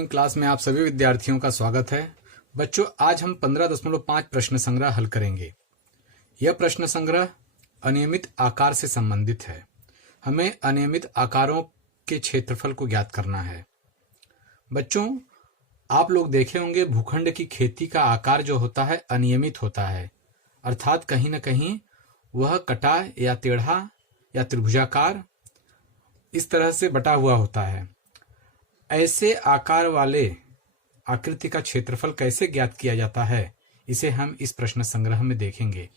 Morning class में आप सभी विद्यार्थियों का स्वागत है। बच्चों, आज हम 15.5 प्रश्न संग्रह हल करेंगे। यह प्रश्न संग्रह अनियमित आकार से संबंधित है। हमें अनियमित आकारों के क्षेत्रफल को ज्ञात करना है। बच्चों, आप लोग देखे होंगे भूखंड की खेती का आकार जो होता है अनियमित होता है, अर्थात कहीं न कहीं वह कटा या टेढ़ा या त्रिभुजाकार इस तरह से बटा हुआ होता है। ऐसे आकार वाले आकृति का क्षेत्रफल कैसे ज्ञात किया जाता है, इसे हम इस प्रश्न संग्रह में देखेंगे।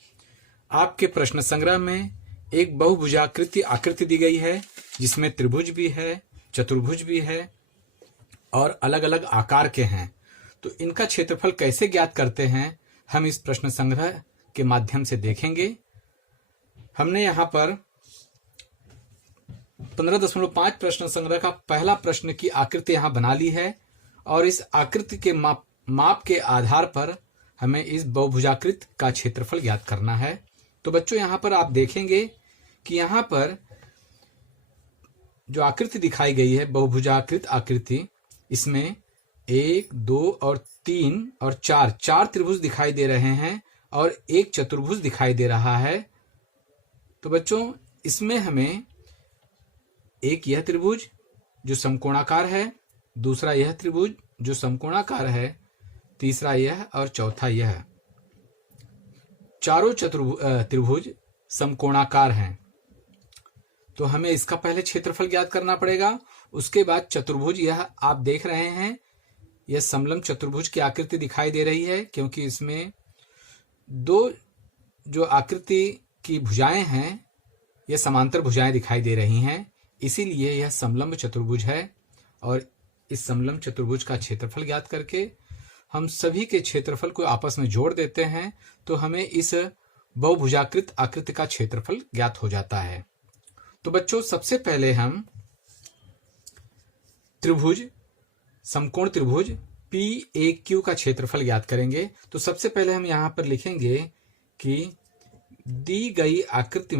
आपके प्रश्न संग्रह में एक बहुभुजाकृति आकृति दी गई है, जिसमें त्रिभुज भी है, चतुर्भुज भी है और अलग अलग आकार के हैं। तो इनका क्षेत्रफल कैसे ज्ञात करते हैं, हम इस प्रश्न संग्रह के माध्यम से देखेंगे। हमने यहाँ पर 15.5 प्रश्न संग्रह का पहला प्रश्न की आकृति यहां बना ली है और इस आकृति के माप के आधार पर हमें इस बहुभुजाकृत का क्षेत्रफल ज्ञात करना है। तो बच्चों, यहां पर आप देखेंगे कि यहां पर जो आकृति दिखाई गई है बहुभुजाकृत आकृति, इसमें 1, 2 और 3 और 4 त्रिभुज दिखाई दे रहे हैं और एक चतुर्भुज दिखाई दे रहा है। तो बच्चों, इसमें हमें एक यह त्रिभुज जो समकोणाकार है, दूसरा यह त्रिभुज जो समकोणाकार है, तीसरा यह और चौथा यह। चारों त्रिभुज समकोणाकार हैं। तो हमें इसका पहले क्षेत्रफल ज्ञात करना पड़ेगा। उसके बाद चतुर्भुज, यह आप देख रहे हैं, यह समलंब चतुर्भुज की आकृति दिखाई दे रही है, क्योंकि इसमें दो जो आकृति की भुजाएं हैं यह समांतर भुजाएं दिखाई दे रही हैं, इसीलिए यह समलंब चतुर्भुज है। और इस समलंब चतुर्भुज का क्षेत्रफल ज्ञात करके हम सभी के क्षेत्रफल को आपस में जोड़ देते हैं, तो हमें इस बहुभुजाकृत आकृति का क्षेत्रफल ज्ञात हो जाता है। तो बच्चों, सबसे पहले हम त्रिभुज, समकोण त्रिभुज PAQ का क्षेत्रफल ज्ञात करेंगे। तो सबसे पहले हम यहां पर लिखेंगे कि दी गई आकृति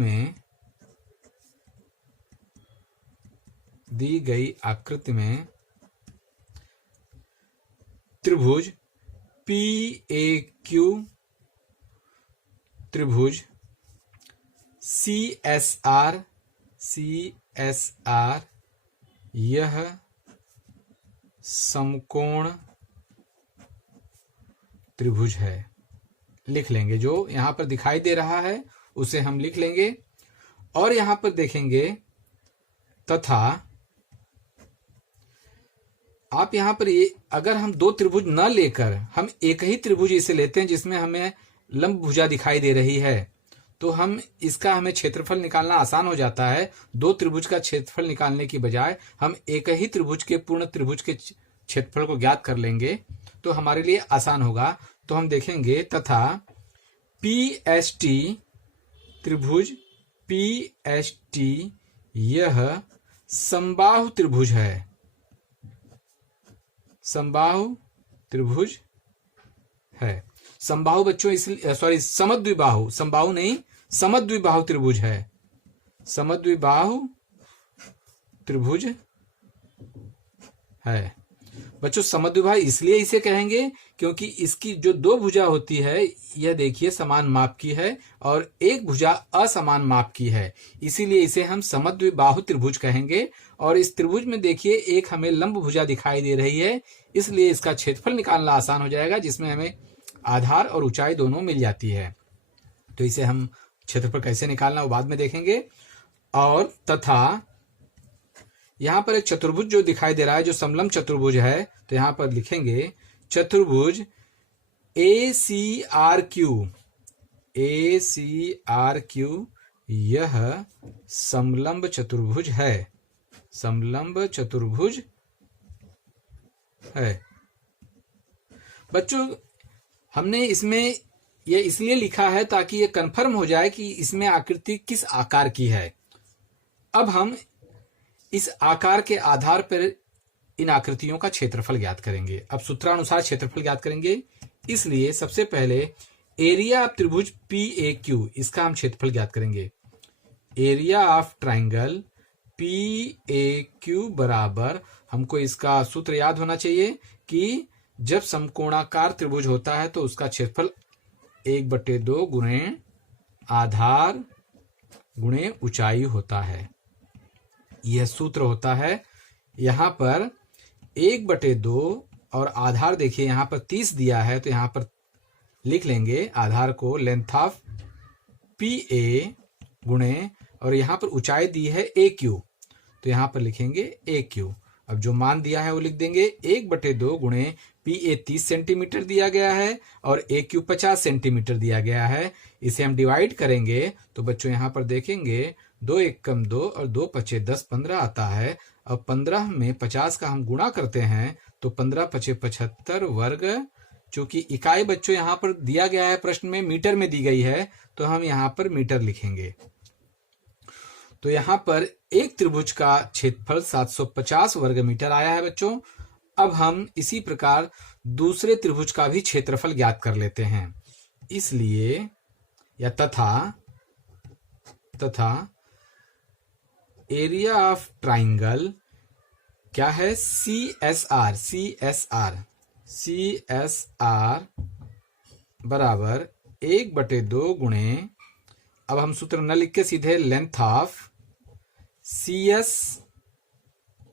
में त्रिभुज PAQ, त्रिभुज CSR यह समकोण त्रिभुज है। लिख लेंगे, जो यहां पर दिखाई दे रहा है उसे हम लिख लेंगे। और यहां पर देखेंगे तथा आप यहां पर अगर हम दो त्रिभुज न लेकर हम एक ही त्रिभुज इसे लेते हैं, जिसमें हमें लंब भुजा दिखाई दे रही है, तो हमें क्षेत्रफल निकालना आसान हो जाता है। दो त्रिभुज का क्षेत्रफल निकालने की बजाय हम एक ही त्रिभुज के पूर्ण त्रिभुज के क्षेत्रफल को ज्ञात कर लेंगे, तो हमारे लिए आसान होगा। तो हम देखेंगे तथा PST, त्रिभुज PST यह समबाहु त्रिभुज है। समबाहु त्रिभुज है। समबाहु बच्चों इसलिए समद्विबाहु, समबाहु नहीं, समद्विबाहु त्रिभुज है। समद्विबाहु त्रिभुज है। बच्चों, समद्विबाहु इसलिए इसे कहेंगे क्योंकि इसकी जो दो भुजा होती है, यह देखिए समान माप की है और एक भुजा असमान माप की है, इसीलिए इसे हम समद्विबाहु त्रिभुज कहेंगे। और इस त्रिभुज में देखिए एक हमें लंब भुजा दिखाई दे रही है, इसलिए इसका क्षेत्रफल निकालना आसान हो जाएगा, जिसमें हमें आधार और ऊंचाई दोनों मिल जाती है। तो इसे हम क्षेत्रफल कैसे निकालना वो बाद में देखेंगे। और तथा यहां पर एक चतुर्भुज जो दिखाई दे रहा है, जो समलंब चतुर्भुज है, तो यहां पर लिखेंगे चतुर्भुज ACRQ यह समलंब चतुर्भुज है। समलंब चतुर्भुज है। बच्चों, हमने इसमें यह इसलिए लिखा है ताकि यह कंफर्म हो जाए कि इसमें आकृति किस आकार की है। अब हम इस आकार के आधार पर इन आकृतियों का क्षेत्रफल ज्ञात करेंगे। अब सूत्रानुसार क्षेत्रफल ज्ञात करेंगे, इसलिए सबसे पहले एरिया ऑफ त्रिभुज PAQ, इसका हम क्षेत्रफल ज्ञात करेंगे। एरिया ऑफ ट्राइंगल PAQ बराबर हमको इसका सूत्र याद होना चाहिए कि जब समकोणाकार त्रिभुज होता है तो उसका क्षेत्रफल 1/2 गुणे आधार गुणे ऊंचाई होता है। यह सूत्र होता है। यहां पर 1/2 और आधार देखिए यहां पर 30 दिया है, तो यहां पर लिख लेंगे आधार को लेंथ ऑफ PA गुणे, और यहां पर ऊंचाई दी है AQ, तो यहां पर लिखेंगे AQ। अब जो मान दिया है वो लिख देंगे 1/2 गुणे PA 30 सेंटीमीटर दिया गया है और AQ 50 सेंटीमीटर दिया गया है। इसे हम डिवाइड करेंगे तो बच्चों यहाँ पर देखेंगे 2 एकम 2 और 2 पचे 10, 15 आता है। अब 15 में 50 का हम गुणा करते हैं तो 15 पचे 75 वर्ग। चूंकि इकाई बच्चों यहाँ पर दिया गया है, प्रश्न में मीटर में दी गई है, तो हम यहाँ पर मीटर लिखेंगे। तो यहाँ पर एक त्रिभुज का क्षेत्रफल 750 वर्ग मीटर आया है बच्चों। अब हम इसी प्रकार दूसरे त्रिभुज का भी क्षेत्रफल ज्ञात कर लेते हैं। इसलिए या तथा एरिया ऑफ ट्राइंगल क्या है, CSR बराबर 1/2 गुणे, अब हम सूत्र न लिख के सीधे लेंथ ऑफ CS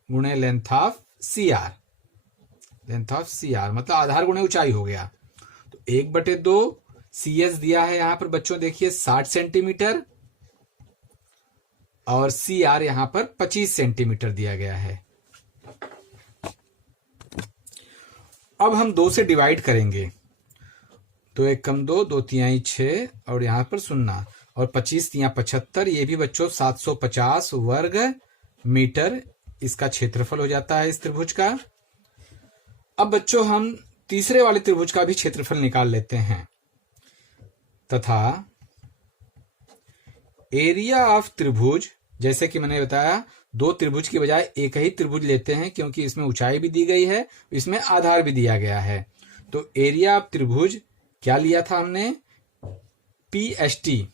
गुणे लेंथ ऑफ CR, मतलब आधार गुणे ऊंचाई हो गया। तो 1/2 CS दिया है यहां पर बच्चों देखिए 60 सेंटीमीटर और CR यहां पर 25 सेंटीमीटर दिया गया है। अब हम 2 से डिवाइड करेंगे, 2 एकम 2, 2 तिहाई 6 और यहां पर 0 और 25 तिहाई 75, ये भी बच्चों 750 वर्ग मीटर इसका क्षेत्रफल हो जाता है इस त्रिभुज का। अब बच्चों हम तीसरे वाले त्रिभुज का भी क्षेत्रफल निकाल लेते हैं। तथा एरिया ऑफ त्रिभुज, जैसे कि मैंने बताया 2 त्रिभुज की बजाय एक ही त्रिभुज लेते हैं क्योंकि इसमें ऊंचाई भी दी गई है, इसमें आधार भी दिया गया है। तो एरिया ऑफ त्रिभुज क्या लिया था हमने, PST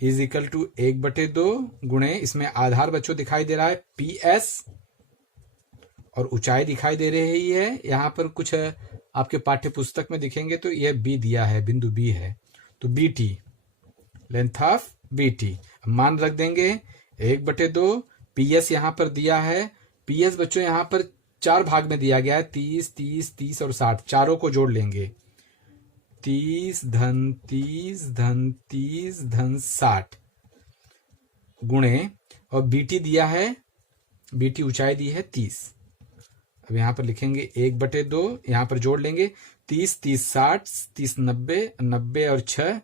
इज इक्वल टू 1/2 गुणे, इसमें आधार बच्चों दिखाई दे रहा है PS और ऊंचाई दिखाई दे रही है। यहां पर कुछ आपके पाठ्य पुस्तक में दिखेंगे तो यह B दिया है, बिंदु B है, तो BT, लेंथ ऑफ BT। मान रख देंगे 1/2। PS यहां पर दिया है, PS बच्चों यहां पर 4 भाग में दिया गया है, 30, 30, 30 और 60, चारों को जोड़ लेंगे, 30 धन 30 धन 30 धन 60 गुणे, और BT दिया है, BT ऊंचाई दी है 30। अब यहां पर लिखेंगे 1/2, यहां पर जोड़ लेंगे 30, 30, 60, 30, 90, 90 और 6,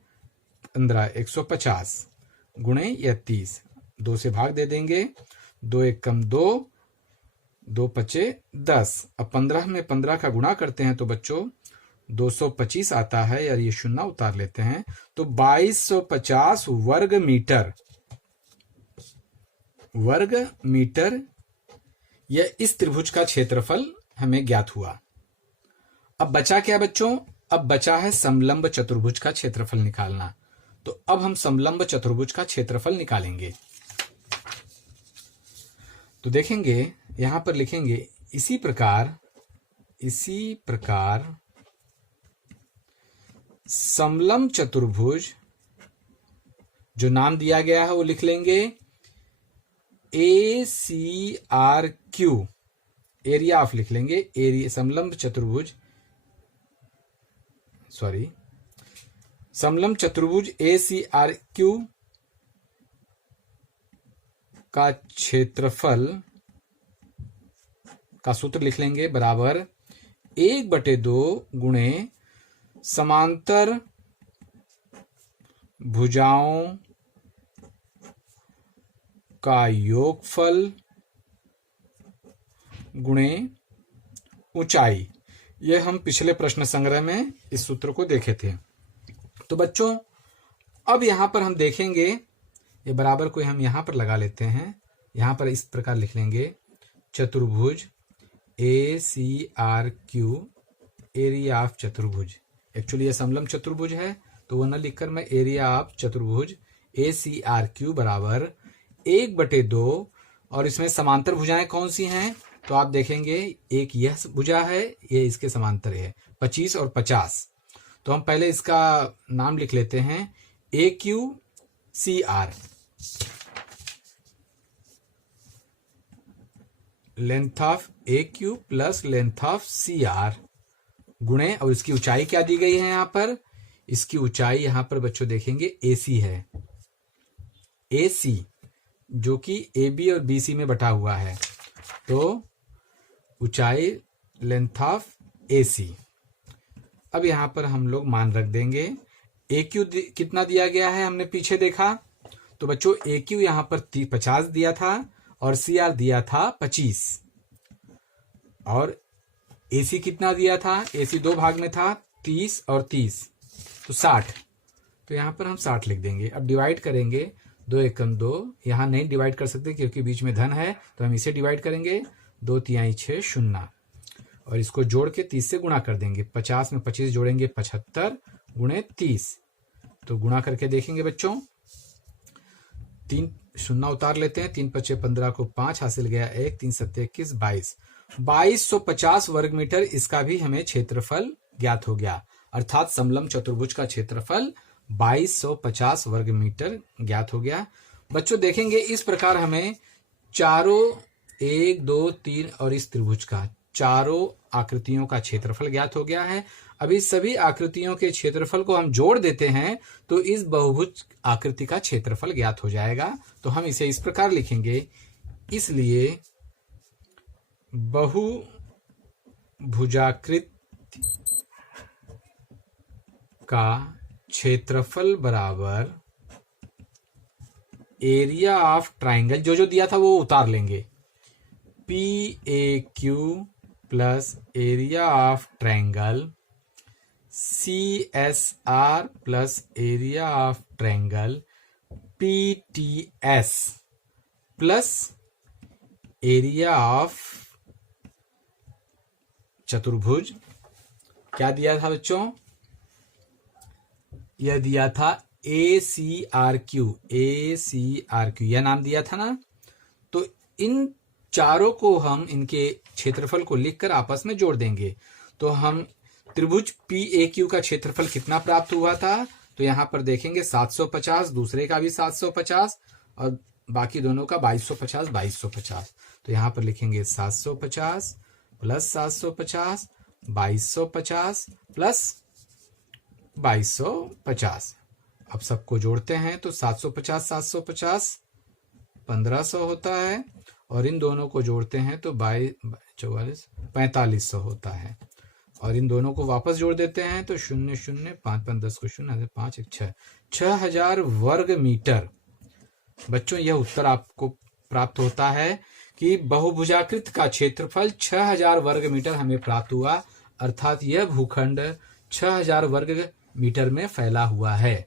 15, 150 गुणे या 30, 2 से भाग दे देंगे, 2 एकम 2, 2 पचे 10। अब 15 में 15 का गुणा करते हैं तो बच्चों 225 आता है, यार ये 0 उतार लेते हैं, तो 2250 वर्ग मीटर यह इस त्रिभुज का क्षेत्रफल हमें ज्ञात हुआ। अब बचा क्या बच्चों, अब बचा है समलंब चतुर्भुज का क्षेत्रफल निकालना। तो अब हम समलंब चतुर्भुज का क्षेत्रफल निकालेंगे। तो देखेंगे यहां पर लिखेंगे इसी प्रकार समलंब चतुर्भुज, जो नाम दिया गया है वो लिख लेंगे ACRQ, एरिया ऑफ लिख लेंगे, एरिया समलंब चतुर्भुज ACRQ का क्षेत्रफल का सूत्र लिख लेंगे बराबर 1/2 गुणे समांतर भुजाओं का योगफल गुणे ऊंचाई। यह हम पिछले प्रश्न संग्रह में इस सूत्र को देखे थे। तो बच्चों अब यहां पर हम देखेंगे, ये बराबर को हम यहां पर लगा लेते हैं, यहां पर इस प्रकार लिख लेंगे चतुर्भुज ACRQ एरिया ऑफ चतुर्भुज। एक्चुअली ये समलंब चतुर्भुज है तो वो न लिखकर मैं एरिया ऑफ चतुर्भुज ACRQ बराबर 1/2 और इसमें समांतर भुजाएं कौन सी हैं? तो आप देखेंगे एक यह भुजा है, ये इसके समांतर है 25 और 50। तो हम पहले इसका नाम लिख लेते हैं AQCR, length of AQ plus length of CR गुणे, और इसकी ऊंचाई क्या दी गई है यहाँ पर? इसकी ऊंचाई यहाँ पर बच्चों देखेंगे AC है, AC जो कि AB और BC में बटा हुआ है। तो ऊंचाई लेंथ ऑफ AC। अब यहां पर हम लोग मान रख देंगे। AQ कितना दिया गया है हमने पीछे देखा, तो बच्चों AQ यहां पर 50 दिया था और CR दिया था 25, और AC कितना दिया था? AC 2 भाग में था, 30 और 30, तो 60। तो यहां पर हम 60 लिख देंगे। अब डिवाइड करेंगे, 2 एकम 2, यहां नहीं डिवाइड कर सकते क्योंकि बीच में धन है, तो हम इसे डिवाइड करेंगे, 2 तिहाई 6 शून्य, और इसको जोड़ के 30 से गुणा कर देंगे। 50 में 25 जोड़ेंगे 75 गुणे 30, तो गुणा करके देखेंगे बच्चों, 3 शून्य उतार लेते हैं, 3 पचे 15 को 5 हासिल गया 1, 3 सत्ते 21, 2250 वर्ग मीटर इसका भी हमें क्षेत्रफल ज्ञात हो गया। अर्थात समलंब चतुर्भुज का क्षेत्रफल 2250 वर्ग मीटर ज्ञात हो गया। बच्चों देखेंगे इस प्रकार हमें चारों 1, 2, 3 और इस त्रिभुज का चारों आकृतियों का क्षेत्रफल ज्ञात हो गया है। अभी सभी आकृतियों के क्षेत्रफल को हम जोड़ देते हैं तो इस बहुभुज आकृति का क्षेत्रफल ज्ञात हो जाएगा। तो हम इसे इस प्रकार लिखेंगे, इसलिए बहुभुजाकृति का क्षेत्रफल बराबर एरिया ऑफ ट्राइंगल, जो दिया था वो उतार लेंगे, PAQ plus area of triangle CSR plus area of triangle PTS plus area of चतुर्भुज। क्या दिया था बच्चों? यह दिया था ACRQ, यह नाम दिया था ना। तो इन चारों को हम इनके क्षेत्रफल को लिखकर आपस में जोड़ देंगे। तो हम त्रिभुज PAQ का क्षेत्रफल कितना प्राप्त हुआ था? तो यहां पर देखेंगे 750, दूसरे का भी 750 और बाकी दोनों का 2250। तो यहां पर लिखेंगे 750 प्लस 750, 2250 प्लस 2250। अब सबको जोड़ते हैं तो 750 750 1500 होता है, और इन दोनों को जोड़ते हैं तो 44 4500 होता है, और इन दोनों को वापस जोड़ देते हैं तो 0 0 5 5 10 को 0 5 1 6 6000 वर्ग मीटर। बच्चों यह उत्तर आपको प्राप्त होता है कि बहुभुजाकृत का क्षेत्रफल 6000 वर्ग मीटर हमें प्राप्त हुआ। अर्थात यह भूखंड 6000 वर्ग मीटर में फैला हुआ है।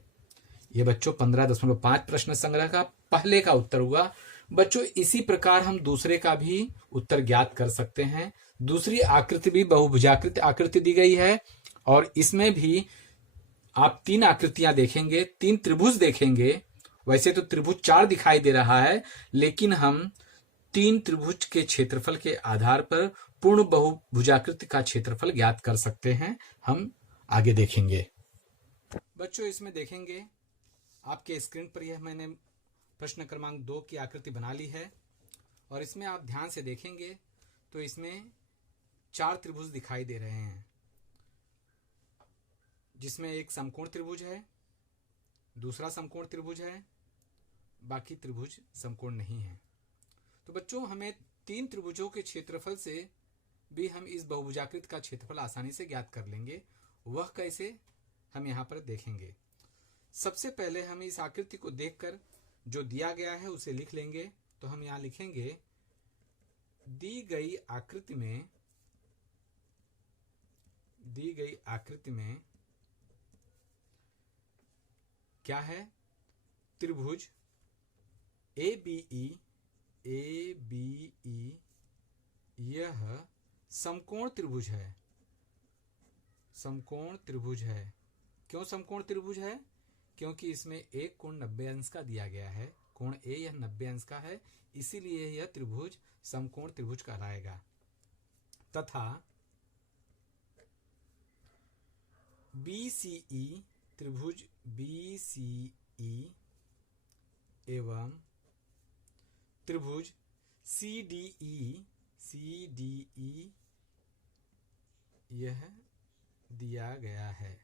यह बच्चों 15.5 प्रश्न संग्रह का पहले का उत्तर हुआ। बच्चों इसी प्रकार हम दूसरे का भी उत्तर ज्ञात कर सकते हैं। दूसरी आकृति भी बहुभुजाकृत आकृति दी गई है, और इसमें भी आप 3 आकृतियां देखेंगे, 3 त्रिभुज देखेंगे। वैसे तो त्रिभुज 4 दिखाई दे रहा है, लेकिन हम 3 त्रिभुज के क्षेत्रफल के आधार पर पूर्ण बहुभुजाकृति का क्षेत्रफल ज्ञात कर सकते हैं। हम आगे देखेंगे। बच्चों इसमें देखेंगे आपके स्क्रीन पर यह मैंने प्रश्न क्रमांक 2 की आकृति बना ली है, और इसमें आप ध्यान से देखेंगे तो इसमें 4 त्रिभुज दिखाई दे रहे हैं, जिसमें एक समकोण त्रिभुज है, दूसरा समकोण त्रिभुज है, बाकी त्रिभुज समकोण नहीं है। तो बच्चों हमें 3 त्रिभुजों के क्षेत्रफल से भी हम इस बहुभुजाकृत का क्षेत्रफल आसानी से ज्ञात कर लेंगे। वह कैसे, हम यहाँ पर देखेंगे। सबसे पहले हम इस आकृति को देखकर जो दिया गया है उसे लिख लेंगे। तो हम यहाँ लिखेंगे, दी गई आकृति में क्या है? त्रिभुज ABE यह समकोण त्रिभुज है। समकोण त्रिभुज है। क्यों समकोण त्रिभुज है? क्योंकि इसमें एक कोण 90 अंश का दिया गया है, कोण ए यह 90 अंश का है, इसीलिए यह त्रिभुज समकोण त्रिभुज कहलाएगा। तथा BCE त्रिभुज BCE एवं त्रिभुज CDE यह दिया गया है।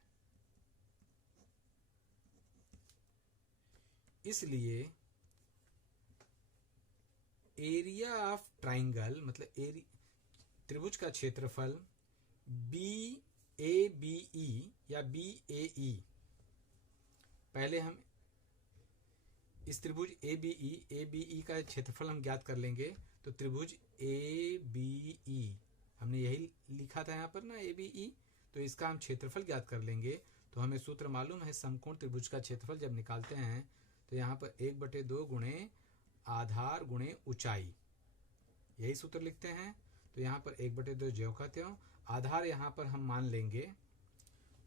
इसलिए एरिया ऑफ ट्राइंगल मतलब त्रिभुज का क्षेत्रफल BABE या BAE, पहले हम इस त्रिभुज ABE का क्षेत्रफल हम ज्ञात कर लेंगे। तो त्रिभुज ABE हमने यही लिखा था यहाँ पर ना, ABE, तो इसका हम क्षेत्रफल ज्ञात कर लेंगे। तो हमें सूत्र मालूम है, समकोण त्रिभुज का क्षेत्रफल जब निकालते हैं तो यहाँ पर 1/2 गुणे आधार गुणे ऊंचाई, यही सूत्र लिखते हैं। तो यहाँ पर 1/2 ज्यों का त्यों, आधार यहाँ पर हम मान लेंगे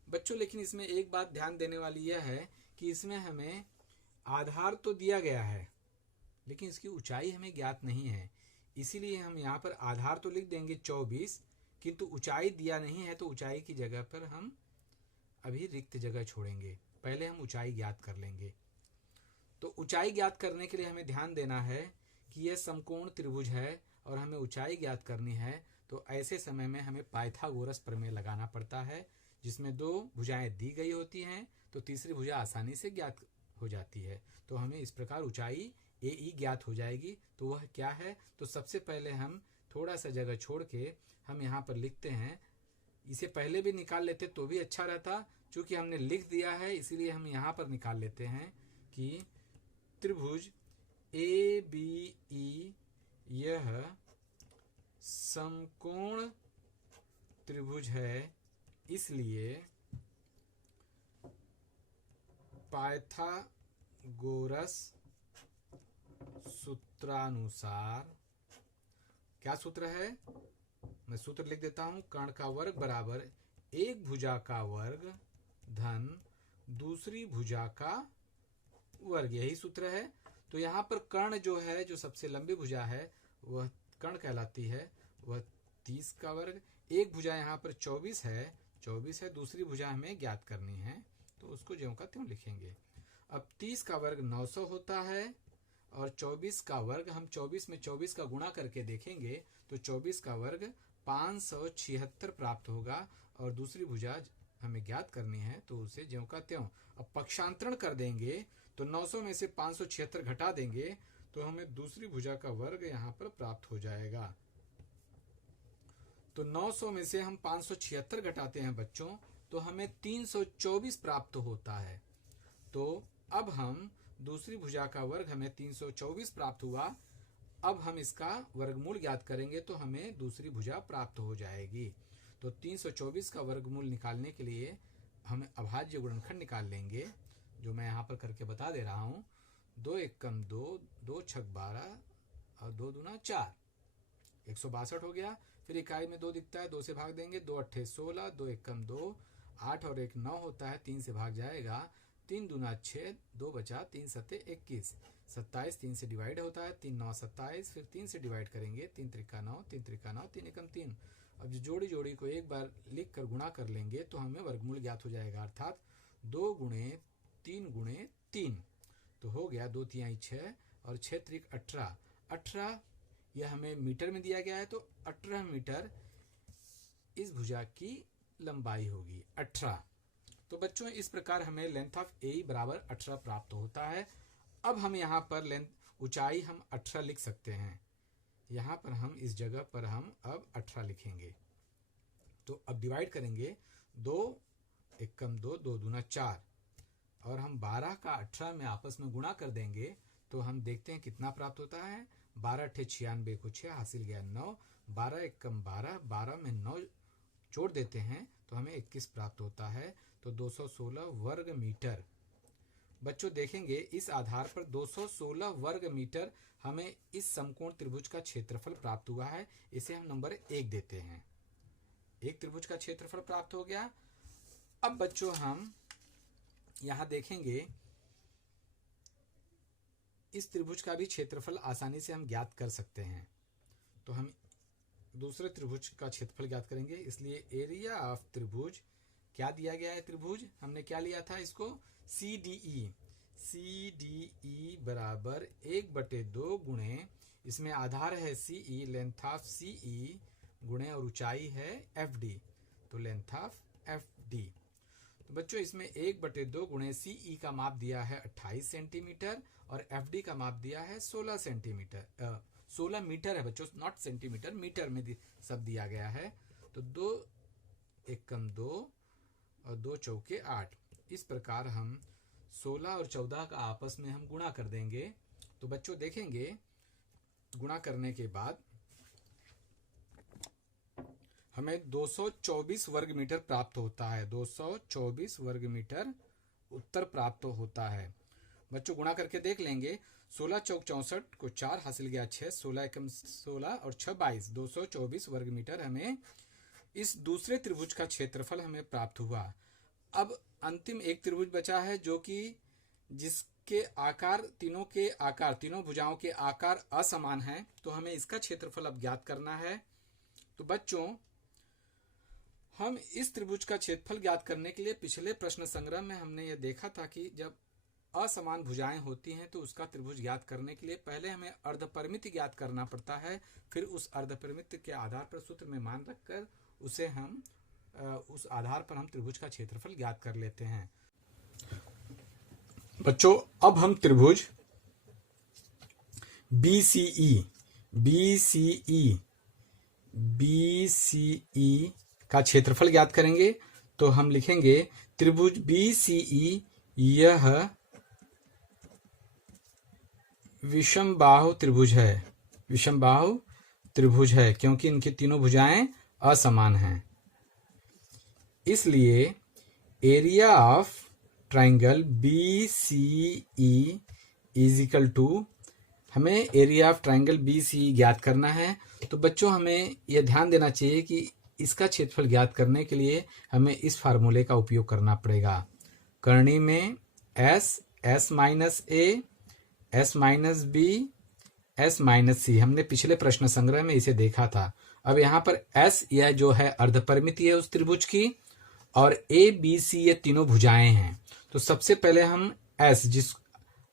बच्चों। लेकिन इसमें एक बात ध्यान देने वाली यह है कि इसमें हमें आधार तो दिया गया है लेकिन इसकी ऊंचाई हमें ज्ञात नहीं है, इसीलिए हम यहाँ पर आधार तो लिख देंगे 24, किंतु ऊंचाई दिया नहीं है। तो ऊंचाई की जगह पर हम अभी रिक्त जगह छोड़ेंगे, पहले हम ऊंचाई ज्ञात कर लेंगे। तो ऊंचाई ज्ञात करने के लिए हमें ध्यान देना है कि यह समकोण त्रिभुज है और हमें ऊंचाई ज्ञात करनी है। तो ऐसे समय में हमें पाइथागोरस प्रमेय लगाना पड़ता है, जिसमें 2 भुजाएं दी गई होती हैं तो तीसरी भुजा आसानी से ज्ञात हो जाती है। तो हमें इस प्रकार ऊंचाई AE ज्ञात हो जाएगी। तो वह क्या है, तो सबसे पहले हम थोड़ा सा जगह छोड़ के हम यहाँ पर लिखते हैं। इसे पहले भी निकाल लेते तो भी अच्छा रहता, चूंकि हमने लिख दिया है इसीलिए हम यहाँ पर निकाल लेते हैं कि त्रिभुज ABE यह समकोण त्रिभुज है, इसलिए पाइथागोरस सूत्रानुसार, क्या सूत्र है, मैं सूत्र लिख देता हूं, कर्ण का वर्ग बराबर एक भुजा का वर्ग धन दूसरी भुजा का वर्ग, यही सूत्र है। तो यहां पर कर्ण जो है, जो सबसे लंबी भुजा है वह कर्ण कहलाती है, वह 30 का वर्ग, एक भुजा यहाँ पर 24 है, दूसरी भुजा हमें ज्ञात करनी है तो उसको ज्यों का त्यों लिखेंगे। अब 30 का वर्ग 900 होता है और 24 का वर्ग हम 24 में 24 का गुणा करके देखेंगे तो 24 का वर्ग 576 प्राप्त होगा और दूसरी भुजा हमें ज्ञात करनी है तो उसे ज्यों का त्यों। अब पक्षांतरण कर देंगे तो 900 में से 576 घटा देंगे तो हमें दूसरी भुजा का वर्ग यहाँ पर प्राप्त हो जाएगा। तो 900 में से हम 576 घटाते हैं बच्चों तो हमें 324 प्राप्त होता है। तो अब हम दूसरी भुजा का वर्ग हमें 324 प्राप्त हुआ, अब हम इसका वर्गमूल ज्ञात करेंगे तो हमें दूसरी भुजा प्राप्त हो जाएगी। तो 324 का वर्गमूल निकालने के लिए हम अभाज्य गुणनखंड निकाल लेंगे, जो मैं यहाँ पर करके बता दे रहा हूँ। 2 एकम 2, 2 छक 12 और 2 दूना 4, 162 हो गया। फिर इकाई में 2 दिखता है, 2 से भाग देंगे, 2 अट्ठे 16, 2 एकम 2, 8 और 1 9 होता है, 3 से भाग जाएगा, 3 दूना 6, 2 बचा, 3 सत्ते 21, 27 3 से डिवाइड होता है, 3 9 27, फिर 3 से डिवाइड करेंगे, 3 त्रिका 9, 3 त्रिका 9, 3 एकम 3। अब जो जोड़ी को एक बार लिख कर गुणा कर लेंगे तो हमें वर्गमूल ज्ञात हो जाएगा, अर्थात 2 गुणे 3 गुणे 3, तो हो गया 2 तिहाई 6 और 6 त्रिक 18, 18 यह हमें मीटर में दिया गया है तो 18 मीटर इस भुजा की लंबाई होगी 18। तो बच्चों इस प्रकार हमें लेंथ ऑफ ए बराबर 18 प्राप्त होता है। अब हम यहाँ पर लेंथ ऊंचाई हम 18 लिख सकते हैं, यहाँ पर हम इस जगह पर हम अब 18 लिखेंगे। तो अब डिवाइड करेंगे, 2 एकम 2, 2 दूना 4 और हम 12 का 18 में आपस में गुणा कर देंगे तो हम देखते हैं कितना प्राप्त होता है। 12 अट्ठे 96 को 6 हासिल गया 9, 12 एकम 12, 12 में 9 जोड़ देते हैं तो हमें 21 प्राप्त होता है। तो 216 वर्ग मीटर। बच्चों देखेंगे इस आधार पर 216 वर्ग मीटर हमें इस समकोण त्रिभुज का क्षेत्रफल प्राप्त हुआ है, इसे हम नंबर 1 देते हैं। एक त्रिभुज का क्षेत्रफल प्राप्त हो गया। अब बच्चों हम यहां देखेंगे इस त्रिभुज का भी क्षेत्रफल आसानी से हम ज्ञात कर सकते हैं। तो हम दूसरे त्रिभुज का क्षेत्रफल ज्ञात करेंगे, इसलिए एरिया ऑफ त्रिभुज क्या दिया गया है, त्रिभुज हमने क्या लिया था इसको, CDE। CDE बराबर 1/2 गुणे, इसमें आधार है CE, लेंथ ऑफ CE गुणे और ऊंचाई है FD, तो लेंथ ऑफ FD। तो बच्चों इसमें 1/2 गुणे CE का माप दिया है 28 सेंटीमीटर और FD का माप दिया है 16 सेंटीमीटर, 16 मीटर है बच्चों, नॉट सेंटीमीटर, मीटर में सब दिया गया है। तो 2 एकम 2 और 2 चौके 8, इस प्रकार हम 16 और 14 का आपस में हम गुणा कर देंगे। तो बच्चों देखेंगे गुणा करने के बाद हमें 224 वर्ग मीटर प्राप्त होता है, 224 वर्ग मीटर उत्तर प्राप्त होता है। बच्चों गुणा करके देख लेंगे, 16 चौक 64 को 4 हासिल गया 6, 16 एकम 16 और 6 22, 224 वर्ग मीटर हमें इस दूसरे त्रिभुज का क्षेत्रफल हमें प्राप्त हुआ। अब अंतिम एक त्रिभुज बचा है जो कि जिसके आकार तीनों भुजाओं के आकार असमान हैं, तो हमें इसका क्षेत्रफल अब ज्ञात करना है। तो बच्चों हम इस त्रिभुज का क्षेत्रफल ज्ञात करने के लिए पिछले प्रश्न संग्रह में हमने ये देखा था कि जब असमान भुजाएं होती हैं तो उसका त्रिभुज ज्ञात करने के लिए पहले हमें अर्धपरिमिति ज्ञात करना पड़ता है, फिर उस अर्धपरिमिति के आधार पर सूत्र में मान रखकर उसे हम उस आधार पर हम त्रिभुज का क्षेत्रफल ज्ञात कर लेते हैं। बच्चों अब हम त्रिभुज BCE का क्षेत्रफल ज्ञात करेंगे। तो हम लिखेंगे त्रिभुज BCE यह विषमबाहु त्रिभुज है, विषमबाहु त्रिभुज है क्योंकि इनकी तीनों भुजाएं असमान हैं। इसलिए area of triangle BCE is equal to, हमें एरिया ऑफ ट्राइंगल BCE ज्ञात करना है। तो बच्चों हमें यह ध्यान देना चाहिए कि इसका क्षेत्रफल ज्ञात करने के लिए हमें इस फार्मूले का उपयोग करना पड़ेगा। करनी में S minus A, S minus B, S minus C, हमने पिछले प्रश्न संग्रह में इसे देखा था। अब यहाँ पर S यह जो है अर्धपरिमिति है उस त्रिभुज की, और A B C ये तीनों भुजाएं हैं। तो सबसे पहले हम S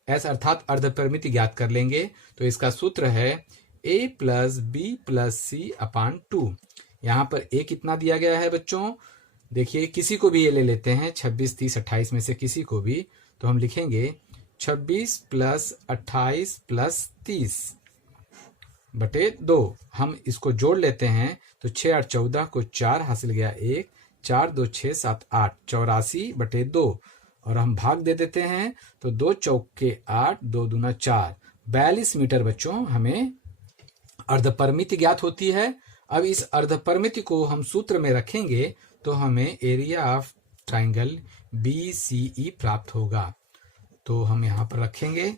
अर्थात अर्धपरिमिति ज्ञात कर लेंगे। तो इसका सूत्र है A plus B plus C अपान 2। यहाँ पर A कितना दिया गया है बच्चों, देखिए किसी को भी ये ले लेते हैं, 26 30 28 में से किसी को भी। तो हम लिखेंगे 26 प्लस 28 प्लस 30 बटे 2। हम इसको जोड़ लेते हैं तो 6 8 14 को 4 हासिल गया 1, 4 2 6 7 8, 84 बटे 2 और हम भाग दे देते हैं तो 2 चौके 8, 2 दूना 4, 42 मीटर बच्चों हमें अर्धपरिमिति ज्ञात होती है। अब इस अर्धपरिमिति को हम सूत्र में रखेंगे तो हमें एरिया ऑफ ट्राइंगल BCE प्राप्त होगा। तो हम यहाँ पर रखेंगे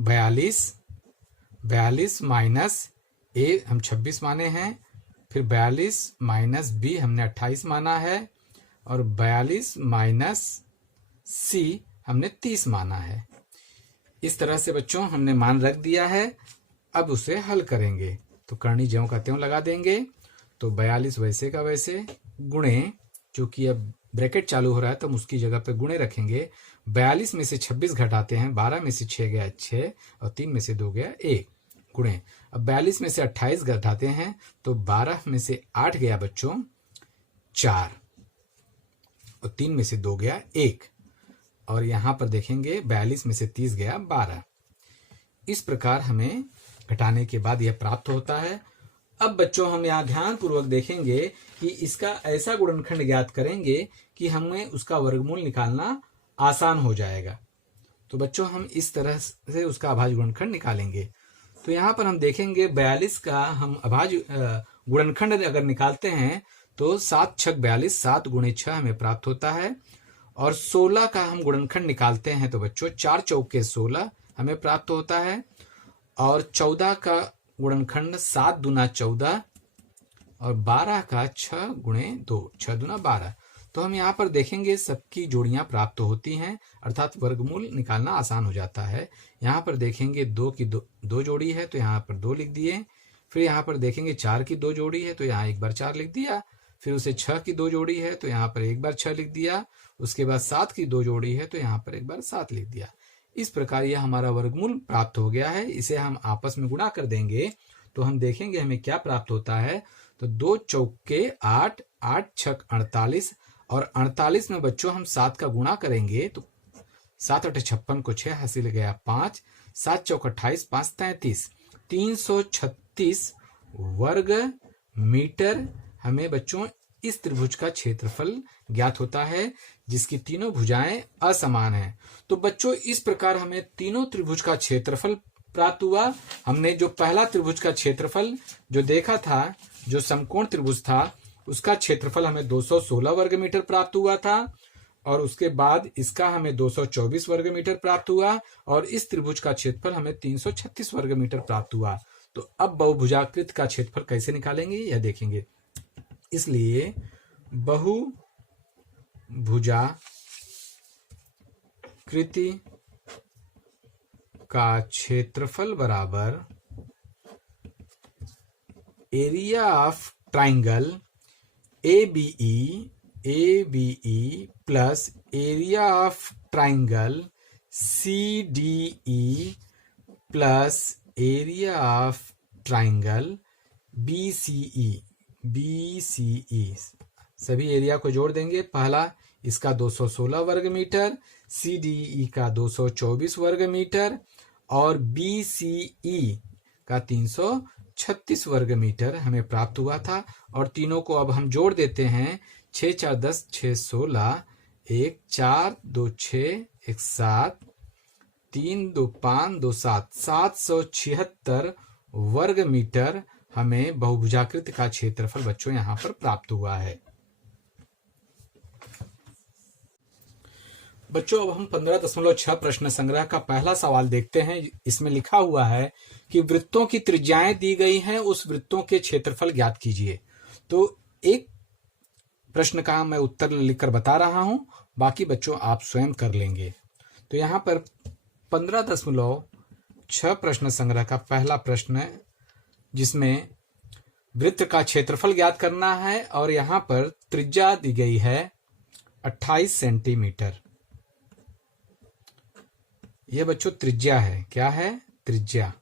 42 माइनस A हम 26 माने हैं, फिर 42 माइनस B हमने 28 माना है, और 42 माइनस C हमने 30 माना है। इस तरह से बच्चों हमने मान रख दिया है। अब उसे हल करेंगे तो करनी ज्यों का त्यों लगा देंगे। तो 42 वैसे का वैसे गुणे, चूंकि अब ब्रैकेट चालू हो रहा है तो हम उसकी जगह पे गुणे रखेंगे। 42 में से 26 घटाते हैं, 12 में से 6 गया 6 और 3 में से 2 गया 1 गुणे। अब 42 में से 28 घटाते हैं तो 12 में से 8 गया बच्चों 4 और 3 में से 2 गया 1, और यहां पर देखेंगे 42 में से 30 गया 12। इस प्रकार हमें घटाने के बाद यह प्राप्त होता है। अब बच्चों हम यहाँ ध्यान पूर्वक देखेंगे कि इसका ऐसा गुणनखंड ज्ञात करेंगे कि हमें उसका वर्गमूल निकालना आसान हो जाएगा। तो बच्चों हम इस तरह से उसका अभाज्य गुणनखंड निकालेंगे। तो यहाँ पर हम देखेंगे 42 का हम अभाज्य गुणनखंड अगर निकालते हैं तो 7 6 42, 7 गुणे 6 हमें प्राप्त होता है। और 16 का हम गुणनखंड निकालते हैं तो बच्चों 4 चौके 16 हमें प्राप्त होता है। और 14 का गुणनखंड 7 दूना 14 और 12 का 6 गुणे 2, 6 दूना 12। तो हम यहाँ पर देखेंगे सबकी जोड़ियां प्राप्त होती हैं, अर्थात वर्गमूल निकालना आसान हो जाता है। यहाँ पर देखेंगे 2 की दो जोड़ी है तो यहाँ पर 2 लिख दिए। फिर यहाँ पर देखेंगे 4 की 2 जोड़ी है तो यहाँ एक बार 4 लिख दिया। फिर उसे 6 की 2 जोड़ी है तो यहाँ पर एक बार 6 लिख दिया। उसके बाद 7 की 2 जोड़ी है तो यहाँ पर एक बार 7 लिख दिया। इस प्रकार यह हमारा वर्गमूल प्राप्त हो गया है। इसे हम आपस में गुणा कर देंगे तो हम देखेंगे हमें क्या प्राप्त होता है। तो 2 चौके 8, 8 छक 48, और 48 में बच्चों हम 7 का गुणा करेंगे तो 7 8 56 को 6 हासिल गया 5, 7 चौक 28, 5 33, 336 वर्ग मीटर हमें बच्चों इस त्रिभुज का क्षेत्रफल ज्ञात होता है, जिसकी तीनों भुजाएं असमान हैं। तो बच्चों इस प्रकार हमें तीनों त्रिभुज का क्षेत्रफल प्राप्त हुआ। हमने जो पहला त्रिभुज का क्षेत्रफल जो देखा था, जो समकोण त्रिभुज था, उसका क्षेत्रफल हमें 216 वर्ग मीटर प्राप्त हुआ था, और उसके बाद इसका हमें 224 वर्ग मीटर प्राप्त हुआ, और इस त्रिभुज का क्षेत्रफल हमें 336 वर्ग मीटर प्राप्त हुआ। तो अब बहुभुजाकृत का क्षेत्रफल कैसे निकालेंगे यह देखेंगे। इसलिए बहुभुजाकृति का क्षेत्रफल बराबर area of triangle ABE plus area of triangle CDE plus area of triangle BCE। सभी एरिया को जोड़ देंगे। पहला इसका 216 वर्ग मीटर, CDE का 224 वर्ग मीटर, और BCE का 336 वर्ग मीटर हमें प्राप्त हुआ था। और तीनों को अब हम जोड़ देते हैं। 6 4 10, 6 16, 1 4 2 6, 1 7, 3 2 5 2 7, 776 वर्ग मीटर हमें बहुभुजाकृत का क्षेत्रफल बच्चों यहाँ पर प्राप्त हुआ है। बच्चों अब हम 15.6 प्रश्न संग्रह का पहला सवाल देखते हैं। इसमें लिखा हुआ है कि वृत्तों की त्रिज्याएं दी गई हैं, उस वृत्तों के क्षेत्रफल ज्ञात कीजिए। तो एक प्रश्न का मैं उत्तर लिखकर बता रहा हूं, बाकी बच्चों आप स्वयं कर लेंगे। तो यहाँ पर 15.6 प्रश्न संग्रह का पहला प्रश्न है, जिसमें वृत्त का क्षेत्रफल ज्ञात करना है, और यहाँ पर त्रिज्या दी गई है 28 सेंटीमीटर। यह बच्चों त्रिज्या है। क्या है? त्रिज्या।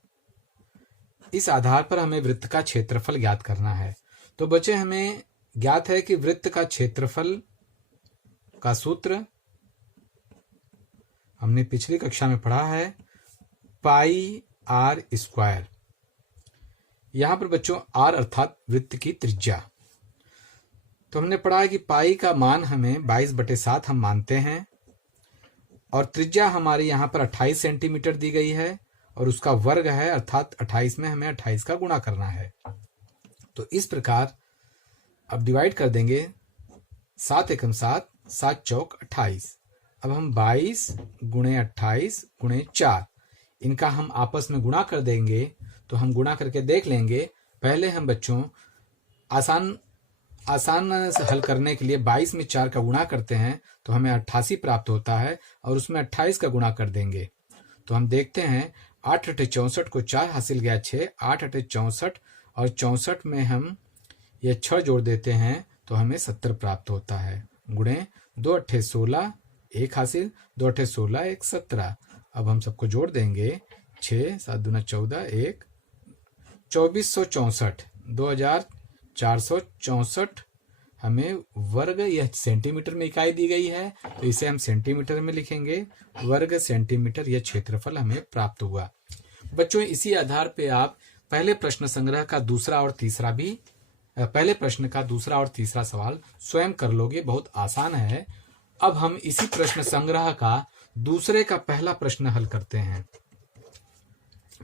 इस आधार पर हमें वृत्त का क्षेत्रफल ज्ञात करना है। तो बच्चे हमें ज्ञात है कि वृत्त का क्षेत्रफल का सूत्र हमने पिछली कक्षा में पढ़ा है, पाई आर स्क्वायर। यहां पर बच्चों आर अर्थात वृत्त की त्रिज्या। तो हमने पढ़ा है कि पाई का मान हमें 22/7 हम मानते हैं, और त्रिज्या हमारी यहाँ पर 28 सेंटीमीटर दी गई है, और उसका वर्ग है, अर्थात 28 में हमें 28 का गुणा करना है। तो इस प्रकार अब डिवाइड कर देंगे। 7 एकम 7, 7 चौक 28। अब हम 22 गुणे 28 गुणे 4, इनका हम आपस में गुणा कर देंगे। तो हम गुणा करके देख लेंगे। पहले हम बच्चों आसान से हल करने के लिए 22 में 4 का गुणा करते हैं तो हमें 88 प्राप्त होता है, और उसमें 28 का गुणा कर देंगे। तो हम देखते हैं 8 8 64 को 4 हासिल गया 6, 8 8 64, और 64 में हम ये 6 जोड़ देते हैं तो हमें 70 प्राप्त होता है। गुणे 2 8 16, 1 हासिल, 2 8 16, 1 17। अब हम सबको जोड़ देंगे। 6 7 दूना 14, 1 2464, 2464 हमें वर्ग, यह सेंटीमीटर में इकाई दी गई है तो इसे हम सेंटीमीटर में लिखेंगे। वर्ग सेंटीमीटर यह क्षेत्रफल हमें प्राप्त हुआ। बच्चों इसी आधार पे आप पहले प्रश्न संग्रह का दूसरा और तीसरा भी, पहले प्रश्न का दूसरा और तीसरा सवाल स्वयं कर लोगे, बहुत आसान है। अब हम इसी प्रश्न संग्रह का दूसरे का पहला प्रश्न हल करते हैं।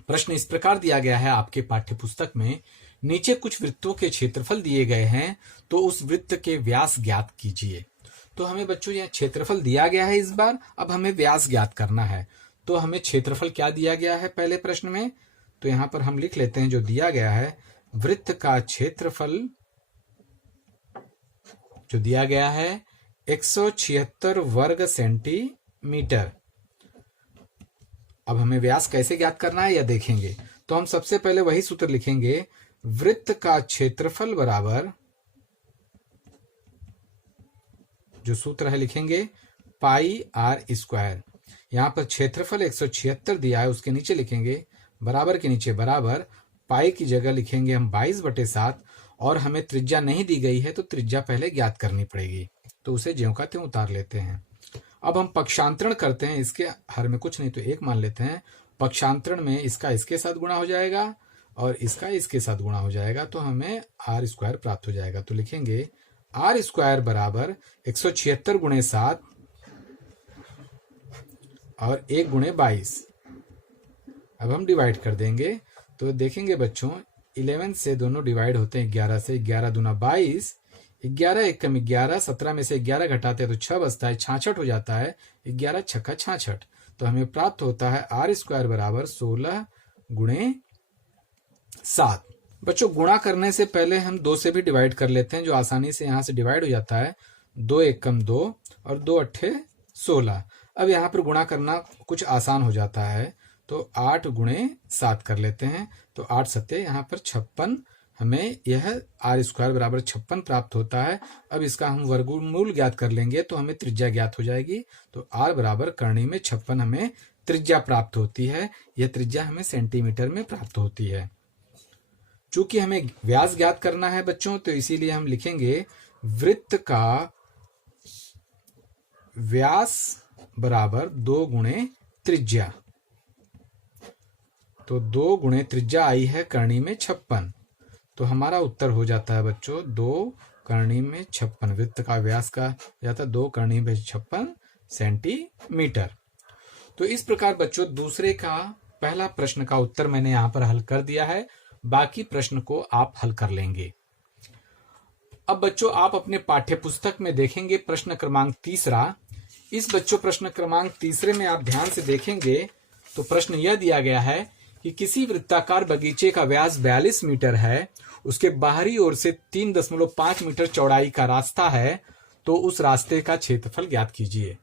प्रश्न इस प्रकार दिया गया है आपके पाठ्य पुस्तक में, नीचे कुछ वृत्तों के क्षेत्रफल दिए गए हैं, तो उस वृत्त के व्यास ज्ञात कीजिए। तो हमें बच्चों यह क्षेत्रफल दिया गया है इस बार, अब हमें व्यास ज्ञात करना है। तो हमें क्षेत्रफल क्या दिया गया है पहले प्रश्न में, तो यहां पर हम लिख लेते हैं जो दिया गया है। वृत्त का क्षेत्रफल जो दिया गया है 176 वर्ग सेंटीमीटर। अब हमें व्यास कैसे ज्ञात करना है यह देखेंगे। तो हम सबसे पहले वही सूत्र लिखेंगे, वृत्त का क्षेत्रफल बराबर, जो सूत्र है लिखेंगे पाई आर स्क्वायर। यहां पर क्षेत्रफल 176 दिया है, उसके नीचे लिखेंगे बराबर के नीचे बराबर, पाई की जगह लिखेंगे हम 22/7, और हमें त्रिज्या नहीं दी गई है तो त्रिज्या पहले ज्ञात करनी पड़ेगी, तो उसे ज्यों का त्यों उतार लेते हैं। अब हम पक्षांतरण करते हैं, इसके हर में कुछ नहीं तो 1 मान लेते हैं। पक्षांतरण में इसका इसके साथ गुणा हो जाएगा और इसका इसके साथ गुणा हो जाएगा, तो हमें आर स्क्वायर प्राप्त हो जाएगा। तो लिखेंगे आर स्क्वायर बराबर 176 गुणे 7 और 1 गुणे 22। अब हम डिवाइड कर देंगे तो देखेंगे बच्चों 11 से दोनों डिवाइड होते हैं 11 से, 11 दूना 22, 11 एक कम 11, 17 में से 11 घटाते हैं तो 6 बचता है, 66 हो जाता है, 11 छक्का 66। तो हमें प्राप्त होता है आर स्क्वायर बराबर 16 गुणे 7। बच्चों गुणा करने से पहले हम 2 से भी डिवाइड कर लेते हैं, जो आसानी से यहां से डिवाइड हो जाता है। 2 एक कम 2 और 2 अट्ठे 16। अब यहाँ पर गुणा करना कुछ आसान हो जाता है, तो 8 गुणे 7 कर लेते हैं। तो 8 सत्ते यहाँ पर 56, हमें यह आर स्क्वायर बराबर 56 प्राप्त होता है। अब इसका हम वर्गमूल ज्ञात कर लेंगे तो हमें त्रिज्या ज्ञात हो जाएगी। तो आर बराबर करणी में 56 हमें त्रिज्या प्राप्त होती है। यह त्रिज्या हमें सेंटीमीटर में प्राप्त होती है। चूंकि हमें व्यास ज्ञात करना है बच्चों, तो इसीलिए हम लिखेंगे वृत्त का व्यास बराबर 2 गुणे त्रिज्या। तो 2 गुणे त्रिज्या आई है करणी में 56, तो हमारा उत्तर हो जाता है बच्चों 2 करणी में 56। वृत्त का व्यास का जाता है 2 करणी में 56 सेंटीमीटर। तो इस प्रकार बच्चों दूसरे का पहला प्रश्न का उत्तर मैंने यहाँ पर हल कर दिया है। बाकी प्रश्न को आप हल कर लेंगे। अब बच्चों आप अपने पाठ्य पुस्तक में देखेंगे प्रश्न क्रमांक 3। इस बच्चों प्रश्न क्रमांक 3 में आप ध्यान से देखेंगे तो प्रश्न यह दिया गया है कि किसी वृत्ताकार बगीचे का व्यास 42 मीटर है, उसके बाहरी ओर से 3.5 मीटर चौड़ाई का रास्ता है, तो उस रास्ते का क्षेत्रफल ज्ञात कीजिए।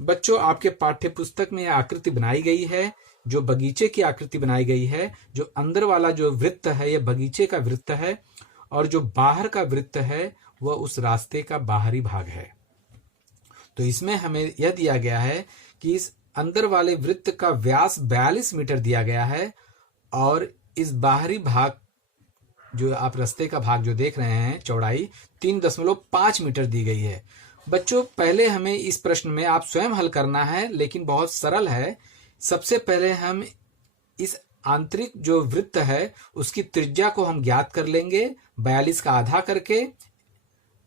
बच्चों आपके पाठ्य पुस्तक में यह आकृति बनाई गई है, जो बगीचे की आकृति बनाई गई है। जो अंदर वाला जो वृत्त है यह बगीचे का वृत्त है, और जो बाहर का वृत्त है वह उस रास्ते का बाहरी भाग है। तो इसमें हमें यह दिया गया है कि इस अंदर वाले वृत्त का व्यास 42 मीटर दिया गया है, और इस बाहरी भाग जो आप रास्ते का भाग जो देख रहे हैं चौड़ाई 3.5 मीटर दी गई है। बच्चों पहले हमें इस प्रश्न में आप स्वयं हल करना है, लेकिन बहुत सरल है। सबसे पहले हम इस आंतरिक जो वृत्त है उसकी त्रिज्या को हम ज्ञात कर लेंगे। 42 का आधा करके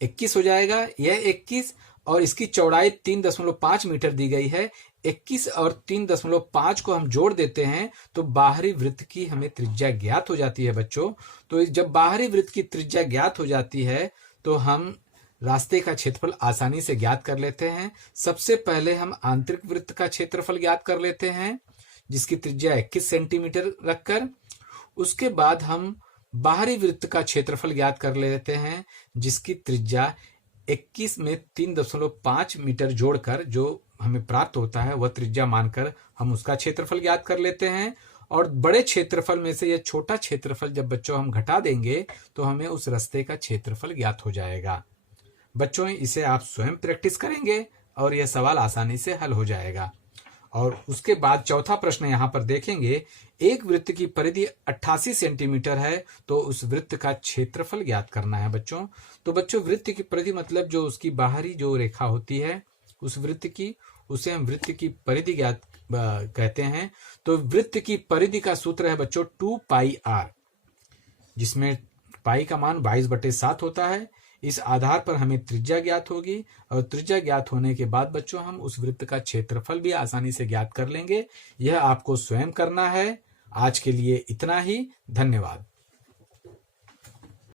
21 हो जाएगा, यह 21, और इसकी चौड़ाई 3.5 मीटर दी गई है। 21 और 3.5 को हम जोड़ देते हैं तो बाहरी वृत्त की हमें त्रिज्या ज्ञात हो जाती है बच्चों। तो जब बाहरी वृत्त की त्रिज्या ज्ञात हो जाती है तो हम रास्ते का क्षेत्रफल आसानी से ज्ञात कर लेते हैं। सबसे पहले हम आंतरिक वृत्त का क्षेत्रफल ज्ञात कर लेते हैं, जिसकी त्रिज्या 21 सेंटीमीटर रखकर। उसके बाद हम बाहरी वृत्त का क्षेत्रफल ज्ञात कर लेते हैं, जिसकी त्रिज्या 21 में 3.5 मीटर जोड़कर जो हमें प्राप्त होता है वह त्रिज्या मानकर हम उसका क्षेत्रफल ज्ञात कर लेते हैं। और बड़े क्षेत्रफल में से यह छोटा क्षेत्रफल जब बच्चों हम घटा देंगे तो हमें उस रास्ते का क्षेत्रफल ज्ञात हो जाएगा। बच्चों इसे आप स्वयं प्रैक्टिस करेंगे और यह सवाल आसानी से हल हो जाएगा। और उसके बाद चौथा प्रश्न यहाँ पर देखेंगे, एक वृत्त की परिधि 88 सेंटीमीटर है, तो उस वृत्त का क्षेत्रफल ज्ञात करना है बच्चों। तो बच्चों वृत्त की परिधि मतलब जो उसकी बाहरी जो रेखा होती है उस वृत्त की, उसे हम वृत्त की परिधि ज्ञात कहते हैं। तो वृत्त की परिधि का सूत्र है बच्चों 2 पाई r, जिसमें पाई का मान 22/7 होता है। इस आधार पर हमें त्रिज्या ज्ञात होगी, और त्रिज्या ज्ञात होने के बाद बच्चों हम उस वृत्त का क्षेत्रफल भी आसानी से ज्ञात कर लेंगे। यह आपको स्वयं करना है। आज के लिए इतना ही। धन्यवाद।